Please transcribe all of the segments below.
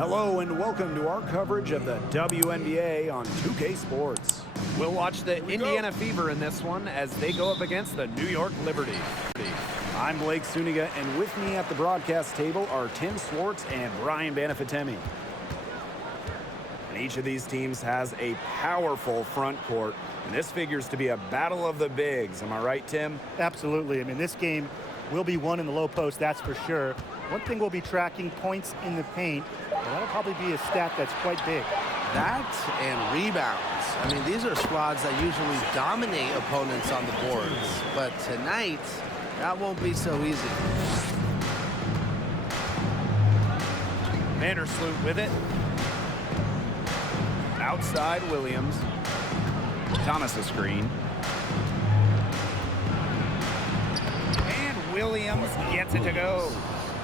Hello and welcome to our coverage of the WNBA on 2K Sports. We'll watch the Indiana Fever in this one as they go up against the New York Liberty. I'm Blake Suniga, and with me at the broadcast table are Tim Swartz and Brian Banafitemi. And each of these teams has a powerful front court, and this figures to be a battle of the bigs. Am I right, Tim? Absolutely. I mean, this game will be won in the low post, that's for sure. One thing we'll be tracking, points in the paint. And that'll probably be a stat that's quite big. That and rebounds. I mean, these are squads that usually dominate opponents on the boards. But tonight, that won't be so easy. Vandersloot with it. Outside Williams. Thomas a screen. And Williams gets it to go.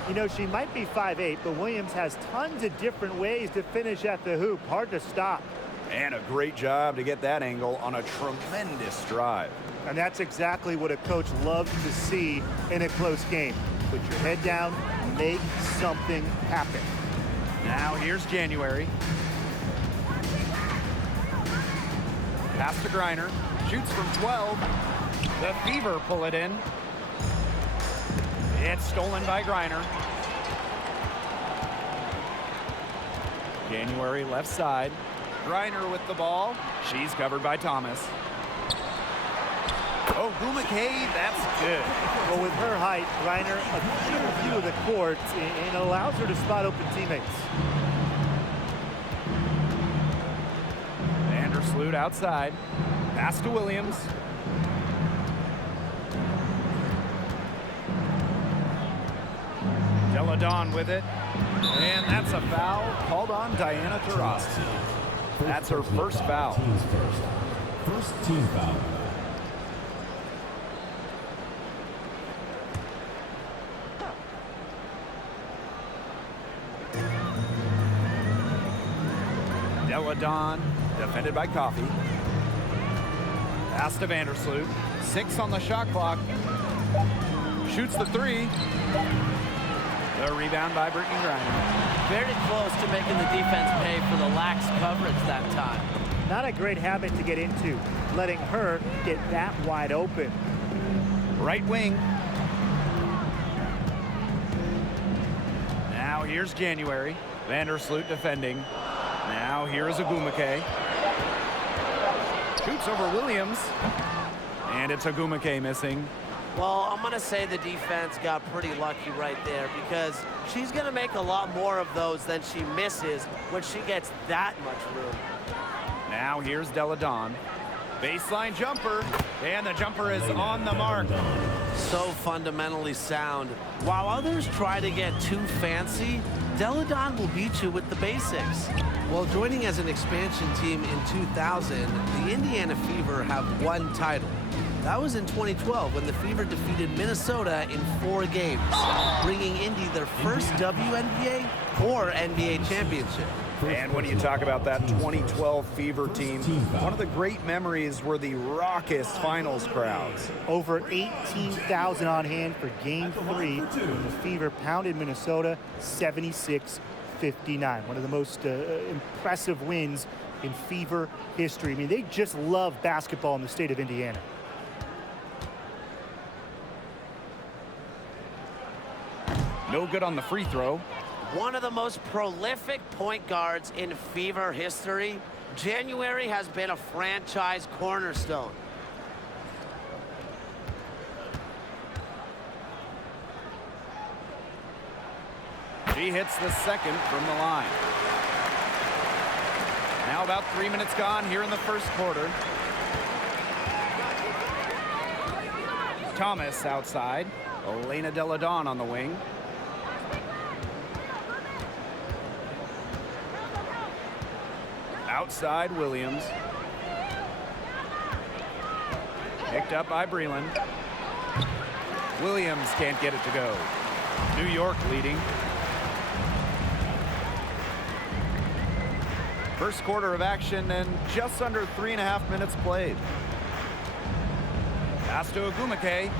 You know, she might be 5'8", but Williams has tons of different ways to finish at the hoop. Hard to stop. And a great job to get that angle on a tremendous drive. And that's exactly what a coach loves to see in a close game. Put your head down, make something happen. Now here's January. Pass to Griner. Shoots from 12. The Fever pull it in. It's stolen by Griner. January left side. Griner with the ball. She's covered by Thomas. Oh, Gumake, that's good. Well, with her height, Griner a clear view of the court and allows her to spot open teammates. Vandersloot outside. Pass to Williams. Deladon with it. And that's a foul called on Diana Taurasi. That's her first foul. First team foul. Deladon defended by Coffey. Pass to Vandersloot. 6 on the shot clock. Shoots the 3. The rebound by Brittany Griner. Very close to making the defense pay for the lax coverage that time. Not a great habit to get into, letting her get that wide open. Right wing. Now here's January. Vandersloot defending. Now here is Agumake. Shoots over Williams. And it's Agumake missing. Well, I'm going to say the defense got pretty lucky right there because she's going to make a lot more of those than she misses when she gets that much room. Now here's Deladon. Baseline jumper, and the jumper is on the mark. So fundamentally sound. While others try to get too fancy, Deladon will beat you with the basics. While joining as an expansion team in 2000, the Indiana Fever have one title. That was in 2012 when the Fever defeated Minnesota in 4 games, bringing Indy their first WNBA or NBA championship. And when you talk about that 2012 Fever team, one of the great memories were the raucous finals crowds. Over 18,000 on hand for Game 3 when the Fever pounded Minnesota 76-59. One of the most impressive wins in Fever history. I mean, they just love basketball in the state of Indiana. No good on the free throw. One of the most prolific point guards in Fever history, January has been a franchise cornerstone. She hits the second from the line. Now about 3 minutes gone here in the first quarter. Thomas outside. Elena Deladon on the wing. Outside Williams. Picked up by Breland. Williams can't get it to go. New York leading. First quarter of action and just under 3.5 minutes played. Pass to Agumake.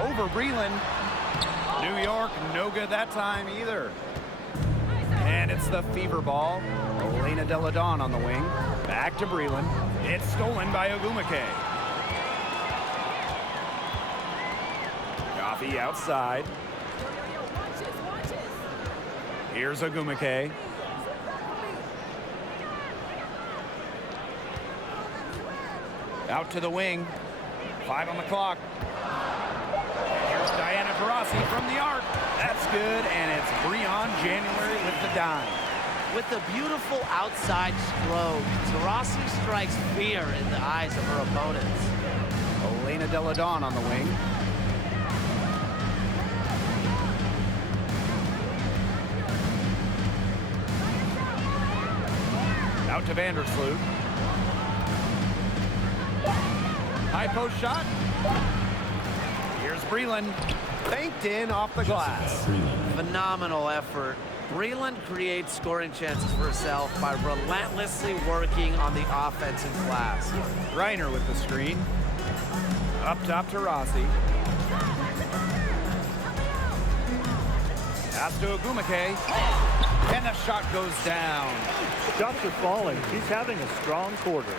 Over Breland. New York, no good that time either. And it's the Fever ball. Elena Deladon on the wing. Back to Breland. It's stolen by Ogumake. Coffee outside. Here's Ogumake. Out to the wing. 5 on the clock. Here's Diana Taurasi from the arc. That's good, and it's Breon January with the dime. With a beautiful outside stroke, Taurasi strikes fear in the eyes of her opponents. Elena Deladon on the wing. Out to Vandersloot. High post shot. Here's Breland. Banked in off the glass. Phenomenal effort. Breland creates scoring chances for herself by relentlessly working on the offensive glass. Reiner with the screen. Up top to Rossi. Pass to Ogumake. And the shot goes down. Shots are falling. She's having a strong quarter.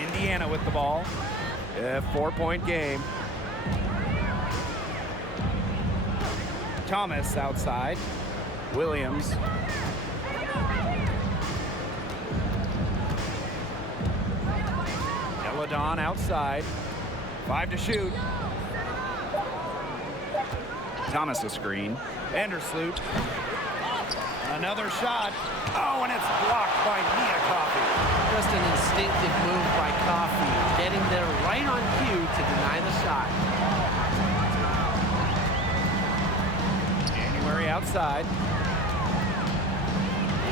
Indiana with the ball. A 4-point game. Thomas outside. Williams. Deladon outside. 5 to shoot. Thomas a screen. Vandersloot. Another shot. Oh, and it's blocked by Mia Coffey. Just an instinctive move by Coffey, getting there right on cue to deny the shot. January outside.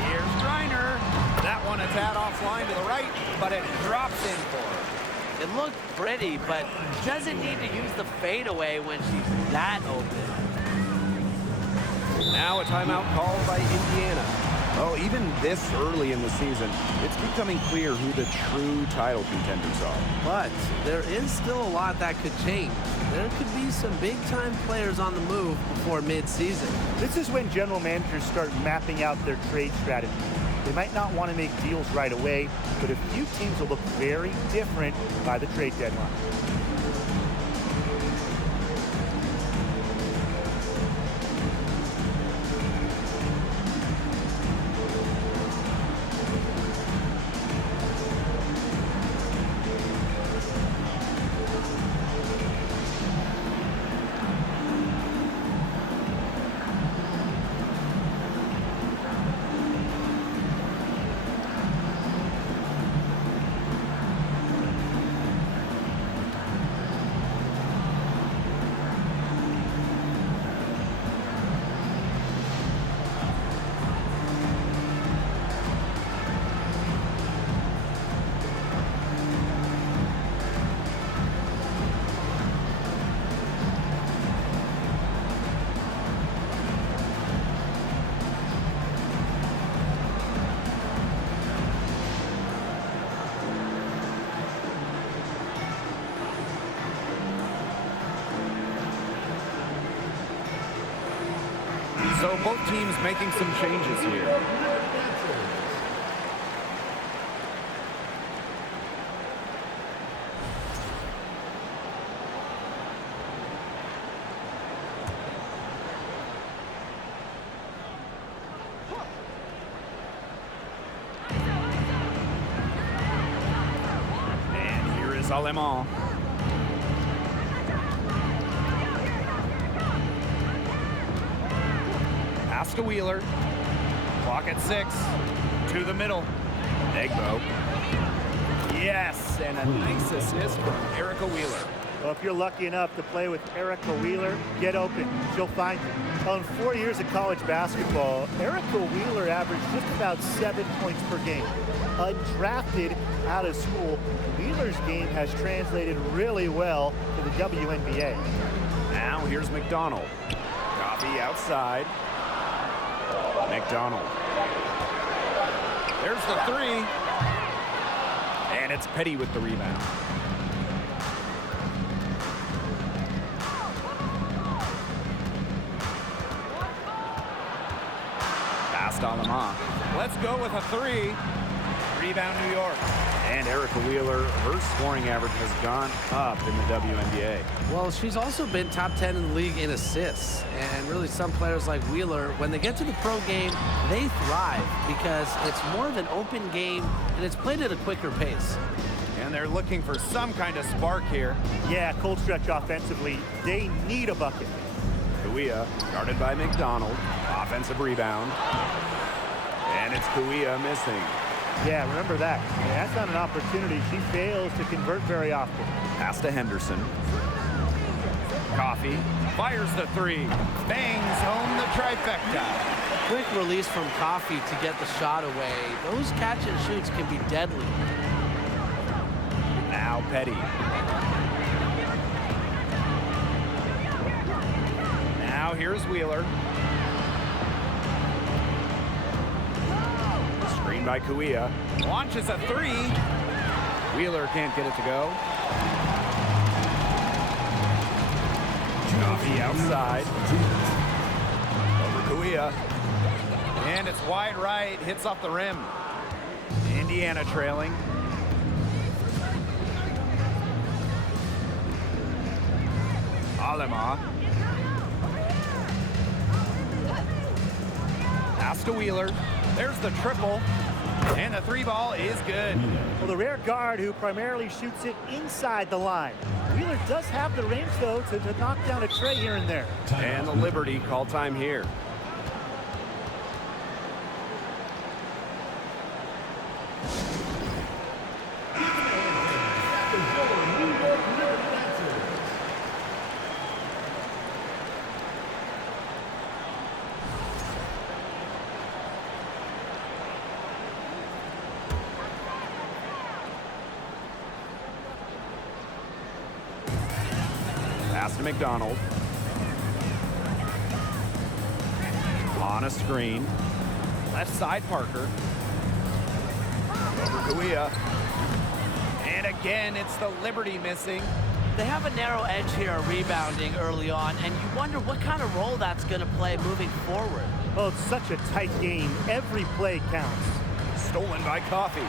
Here's Reiner. That one a tad offline to the right, but it drops in for her. It looked pretty, but doesn't need to use the fadeaway when she's that open. Now a timeout called by Indiana. Oh, even this early in the season, it's becoming clear who the true title contenders are. But there is still a lot that could change. There could be some big-time players on the move before mid-season. This is when general managers start mapping out their trade strategy. They might not want to make deals right away, but a few teams will look very different by the trade deadline. So both teams making some changes here. And here is Alemán. Pass to Wheeler. Clock at 6. To the middle. Egbo. Yes, and a nice assist from Erica Wheeler. Well, if you're lucky enough to play with Erica Wheeler, get open. She'll find you. Well, in 4 years of college basketball, Erica Wheeler averaged just about 7 points per game. Undrafted out of school, Wheeler's game has translated really well to the WNBA. Now here's McDonald. Coffee outside. McDonald. There's the 3. And it's Petty with the rebound. against Alama. Let's go with a 3. Rebound, New York. And Erica Wheeler, her scoring average has gone up in the WNBA. Well, she's also been top 10 in the league in assists. And really some players like Wheeler, when they get to the pro game, they thrive because it's more of an open game and it's played at a quicker pace. And they're looking for some kind of spark here. Yeah, cold stretch offensively. They need a bucket. Kuia guarded by McDonald. Offensive rebound. And it's Kuia missing. Yeah, remember that. Yeah, that's not an opportunity. She fails to convert very often. Pass to Henderson. Coffee fires the 3. Bangs home the trifecta. Quick release from Coffee to get the shot away. Those catch and shoots can be deadly. Now Petty. Now here's Wheeler. Screen by Kuia. Launches a 3. Wheeler can't get it to go. Coffee outside. Over Kuia. And it's wide right. Hits off the rim. Indiana trailing. Alema. Pass to Wheeler. There's the triple. And the 3 ball is good. Well, the rare guard who primarily shoots it inside the line. Wheeler does have the range, though, to knock down a tray here and there. And the Liberty call time here. Pass to McDonald. On a screen. Left side Parker. Over Kuia. And again, it's the Liberty missing. They have a narrow edge here rebounding early on, and you wonder what kind of role that's going to play moving forward. Oh, it's such a tight game. Every play counts. Stolen by Coffee.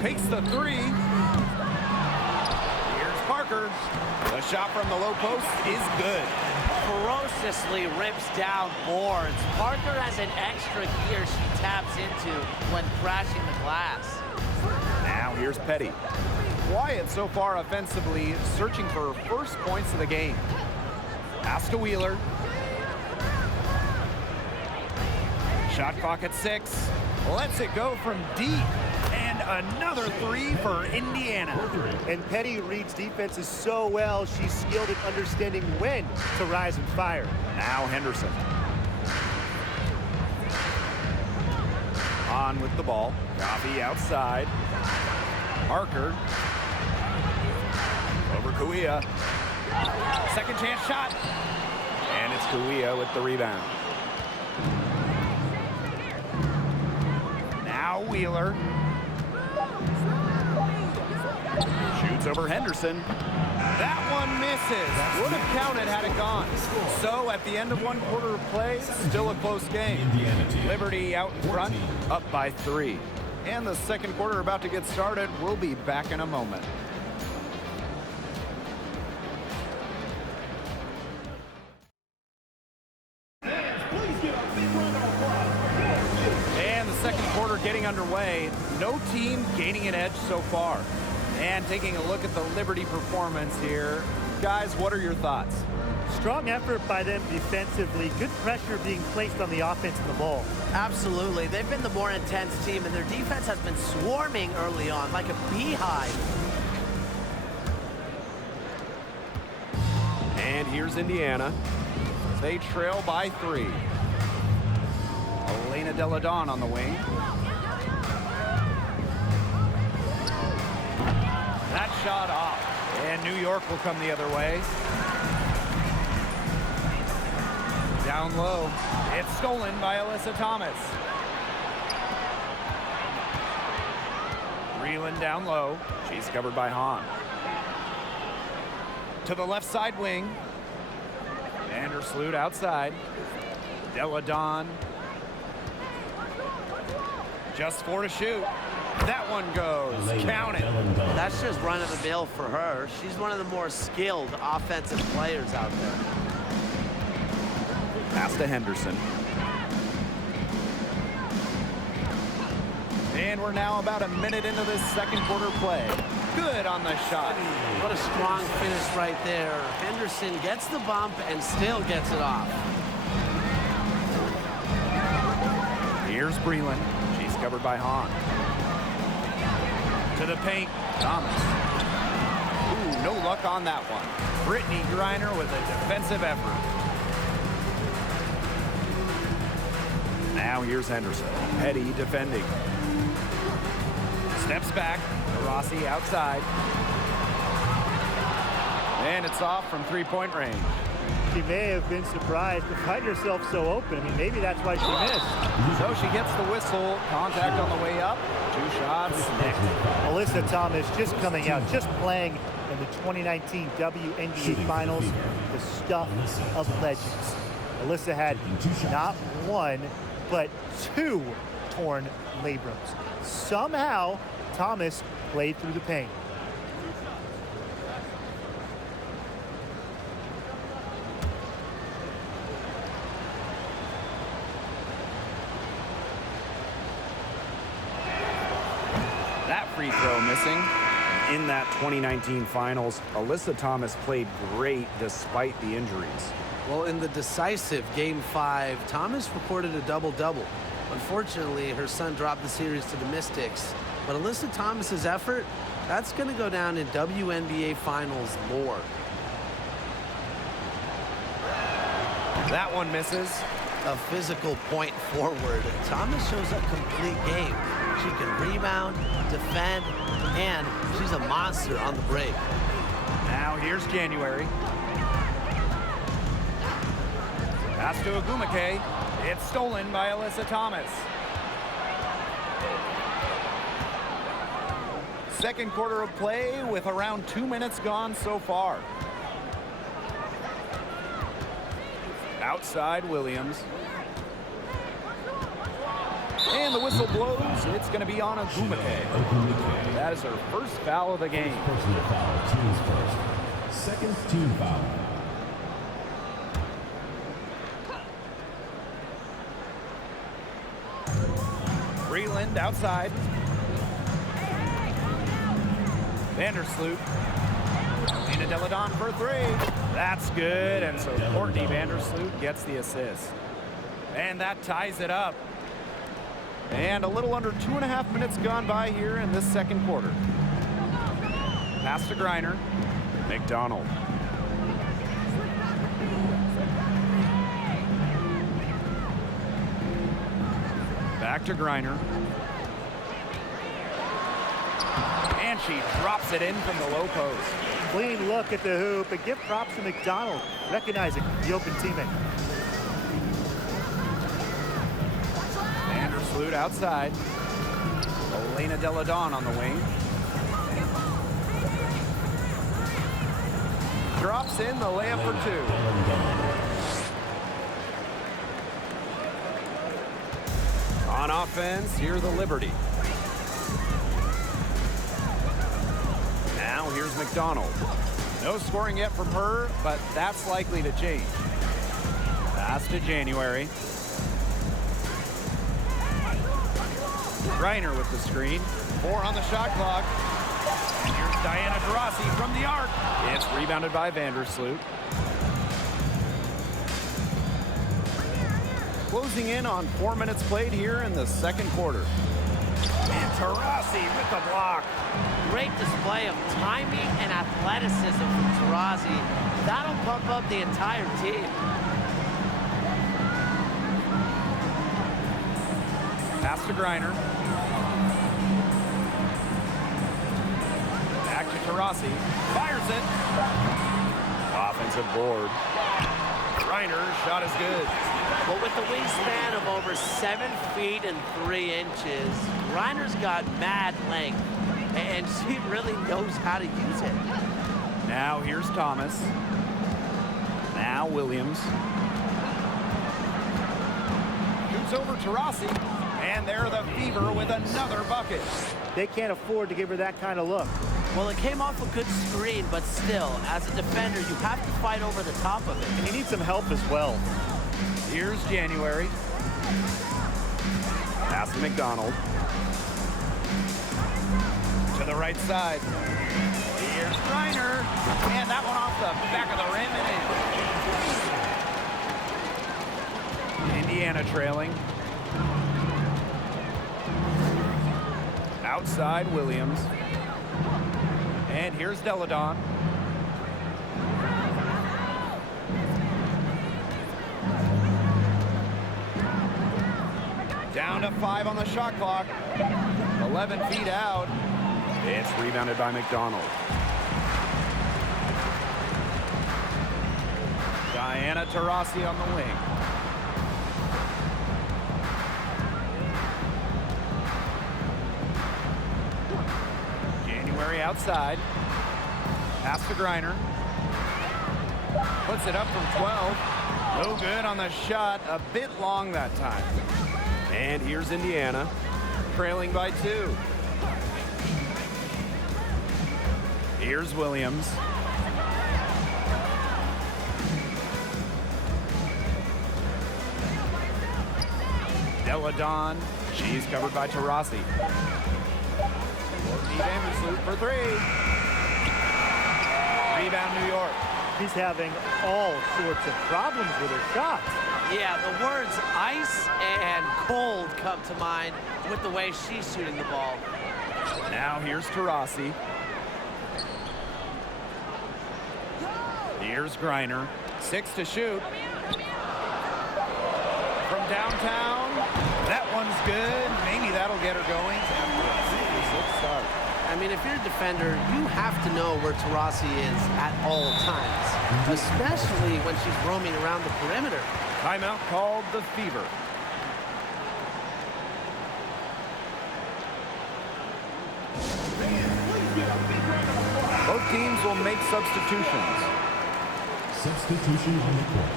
Takes the 3. Here's Parker. The shot from the low post is good. Ferociously rips down boards. Parker has an extra gear she taps into when crashing the glass. Now here's Petty. Quiet so far offensively, searching for first points of the game. Pass to Wheeler. Shot clock at 6. Lets it go from deep. And another 3 for Indiana. And Petty reads defenses so well, she's skilled at understanding when to rise and fire. Now Henderson. On with the ball. Coffee outside. Parker. Over Kuia. Second chance shot. And it's Kuia with the rebound. Now Wheeler. Shoots over Henderson. That one misses. Would have counted had it gone. So at the end of one quarter of play, still a close game. Liberty out in front, up by 3. And the second quarter about to get started. We'll be back in a moment. And the second quarter getting underway. No team gaining an edge so far. And taking a look at the Liberty performance here. Guys, what are your thoughts? Strong effort by them defensively. Good pressure being placed on the offense and the ball. Absolutely. They've been the more intense team, and their defense has been swarming early on like a beehive. And here's Indiana. They trail by 3. Elena Deladon on the wing. That shot off. And New York will come the other way. Down low. It's stolen by Alyssa Thomas. Breland down low. She's covered by Hahn. To the left side wing. Vandersloot outside. Deladon. Just 4 to shoot. That one goes. Count it. That's just run of the mill for her. She's one of the more skilled offensive players out there. Pass to Henderson. And we're now about a minute into this second quarter play. Good on the shot. What a strong finish right there. Henderson gets the bump and still gets it off. Here's Breland. She's covered by Hahn. To the paint, Thomas. Ooh, no luck on that one. Brittany Griner with a defensive effort. Now here's Henderson. Petty defending. Steps back. Rossi outside. And it's off from three-point range. She may have been surprised to find herself so open. I mean, maybe that's why she missed. So she gets the whistle. Contact on the way up. 2 shots. Nick. Alyssa Thomas just coming out, just playing in the 2019 WNBA Finals, the stuff of legends. Alyssa had not 1, but 2 torn labrums. Somehow, Thomas played through the pain. That free throw missing. In that 2019 Finals, Alyssa Thomas played great despite the injuries. Well, in the decisive Game 5, Thomas recorded a double-double. Unfortunately, her son dropped the series to the Mystics. But Alyssa Thomas's effort, that's going to go down in WNBA Finals lore. That one misses. A physical point forward. Thomas shows a complete game. She can rebound, defend, and she's a monster on the break. Now here's January. Pass to Agumake. It's stolen by Alyssa Thomas. Second quarter of play with around 2 minutes gone so far. Outside Williams. And the whistle blows. It's going to be on Agumake. That is her first foul of the game. Personal foul, team's first. Second team foul. Breland outside. Vandersloot. Lena Deladon for 3. That's good. And so Courtney Vandersloot gets the assist. And that ties it up. And a little under 2.5 minutes gone by here in this second quarter. Pass to Griner. McDonald. Back to Griner. And she drops it in from the low post. Clean look at the hoop, and give props to McDonald, recognizing the open teammate. Vandersloot outside. Elena Deladon on the wing. Drops in the layup for 2. On offense, here the Liberty. Now here's McDonald. No scoring yet from her, but that's likely to change. Pass to January. Griner with the screen. 4 on the shot clock. And here's Diana Taurasi from the arc. It's rebounded by Vandersloot. Closing in on 4 minutes played here in the second quarter. And Taurasi with the block. Great display of timing and athleticism from Taurasi. That'll pump up the entire team. Pass to Griner. Back to Taurasi. Fires it. Offensive board. Griner's shot is good. But with the wingspan of over 7 feet and 3 inches, Griner's got mad length. and she really knows how to use it. Now here's Thomas. Now Williams. Shoots over to Rossi, and they're the Fever with another bucket. They can't afford to give her that kind of look. Well, it came off a good screen, but still, as a defender, you have to fight over the top of it. And you need some help as well. Here's January. Pass to McDonald. To the right side. Here's Reiner. And that one off the back of the rim and in. Indiana trailing. Outside Williams. And here's Deladon. Down to 5 on the shot clock. 11 feet out. It's rebounded by McDonald. Diana Taurasi on the wing. January outside. Pass to Griner. Puts it up from 12. No good on the shot. A bit long that time. And here's Indiana. Trailing by 2. Here's Williams. Deladon. She's covered by Taurasi. Courtney Vandersloot for 3. Rebound New York. She's having all sorts of problems with her shots. Yeah, the words ice and cold come to mind with the way she's shooting the ball. Now here's Taurasi. Here's Griner. 6 to shoot. From downtown. That one's good. Maybe that'll get her going after a 6 start. I mean, if you're a defender, you have to know where Taurasi is at all times, especially when she's roaming around the perimeter. Timeout called the Fever. Both teams will make substitutions. Substitution on the court.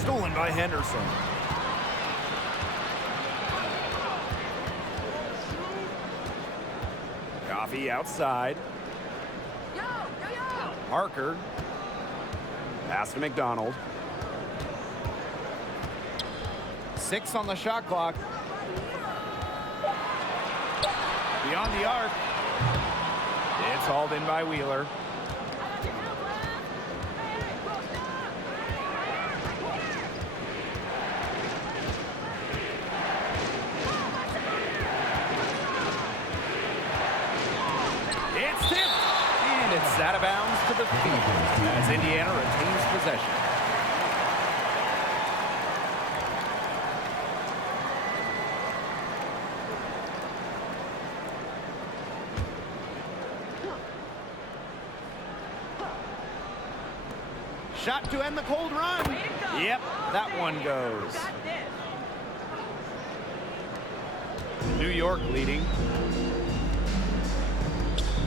Stolen by Henderson. Coffee outside. Parker. Pass to McDonald. 6 on the shot clock. Beyond the arc. It's hauled in by Wheeler. It's tipped. And it's out of bounds to the Fever as Indiana retains possession. Shot to end the cold run. Yep, that one goes. New York leading.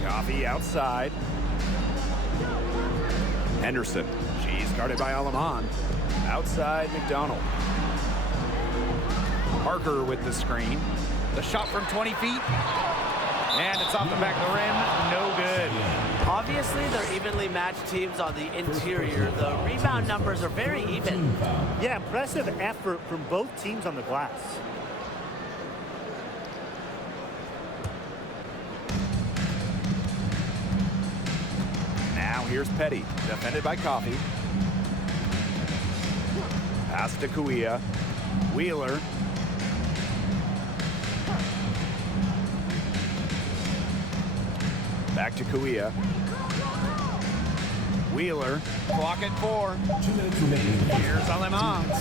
Coffee outside. Henderson. She's guarded by Alaman. Outside McDonald. Parker with the screen. The shot from 20 feet. And it's off the back of the rim. No good. Obviously, they're evenly matched teams on the interior. The rebound numbers are very even. Yeah, impressive effort from both teams on the glass. Now here's Petty, defended by Coffee. Pass to Kuia. Wheeler. Back to Kuia. Wheeler. Clock at 4. 2 minutes remaining. Here's Alemans.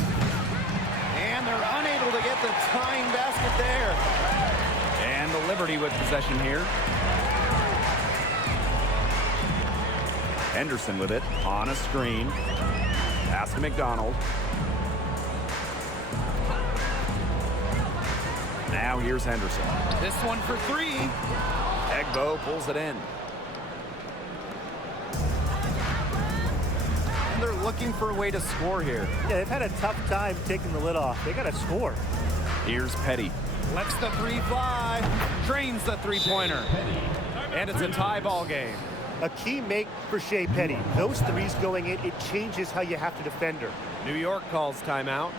And they're unable to get the tying basket there. And the Liberty with possession here. Henderson with it on a screen. Pass to McDonald. Now here's Henderson. This one for three. Egbo pulls it in. And they're looking for a way to score here. Yeah, they've had a tough time taking the lid off. They got to score. Here's Petty. Lets the three fly. Drains the three-pointer. And it's a tie ball game. A key make for Shea Petty. Those threes going in, it changes how you have to defend her. New York calls timeout.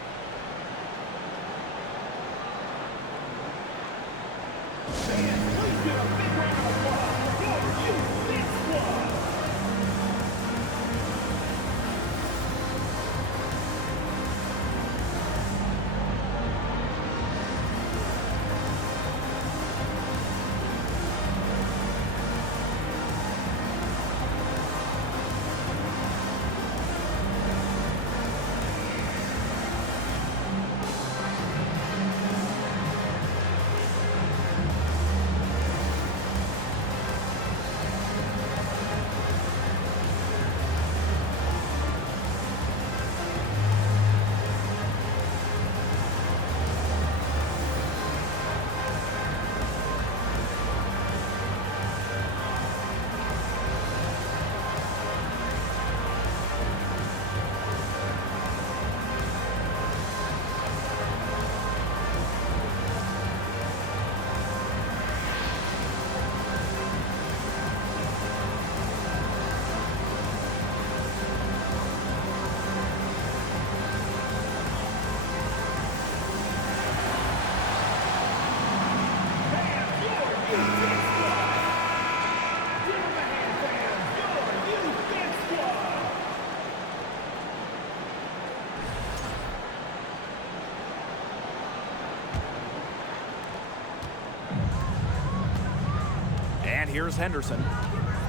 And here's Henderson.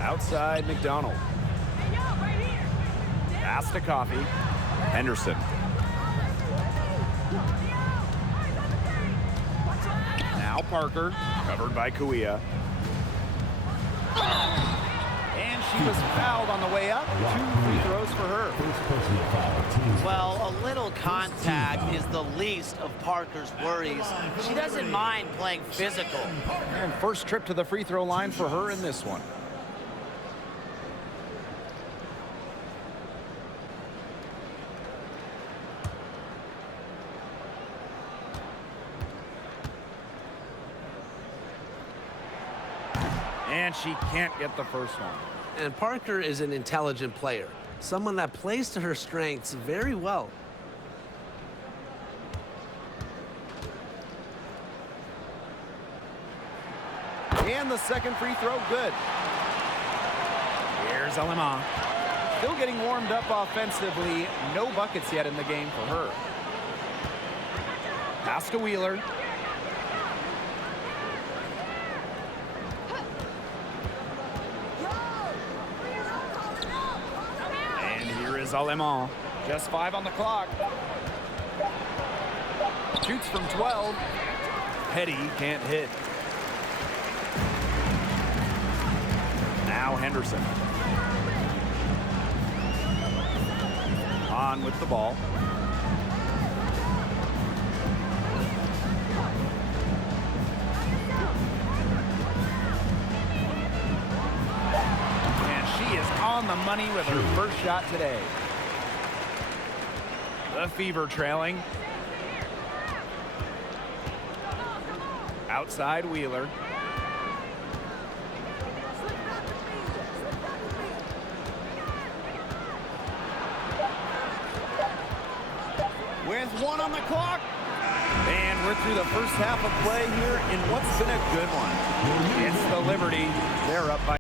Outside McDonald. Pass to Coffee. Henderson. Now Parker. Covered by Kuia. And she was fouled on the way up. 2 free throws for her. First personal foul, team's Well, a little contact is the least of Parker's worries. She doesn't mind playing physical. And first trip to the free throw line for her in this one. And she can't get the first one. And Parker is an intelligent player, someone that plays to her strengths very well. And the second free throw, good. Here's Alema. Still getting warmed up offensively. No buckets yet in the game for her. Pass to Wheeler. And here is Alema. Just 5 on the clock. Shoots from 12. Petty can't hit. Now Henderson. On with the ball. And she is on the money with her first shot today. The Fever trailing. Outside Wheeler. With 1 on the clock. And we're through the first half of play here in what's been a good one. It's the Liberty. They're up by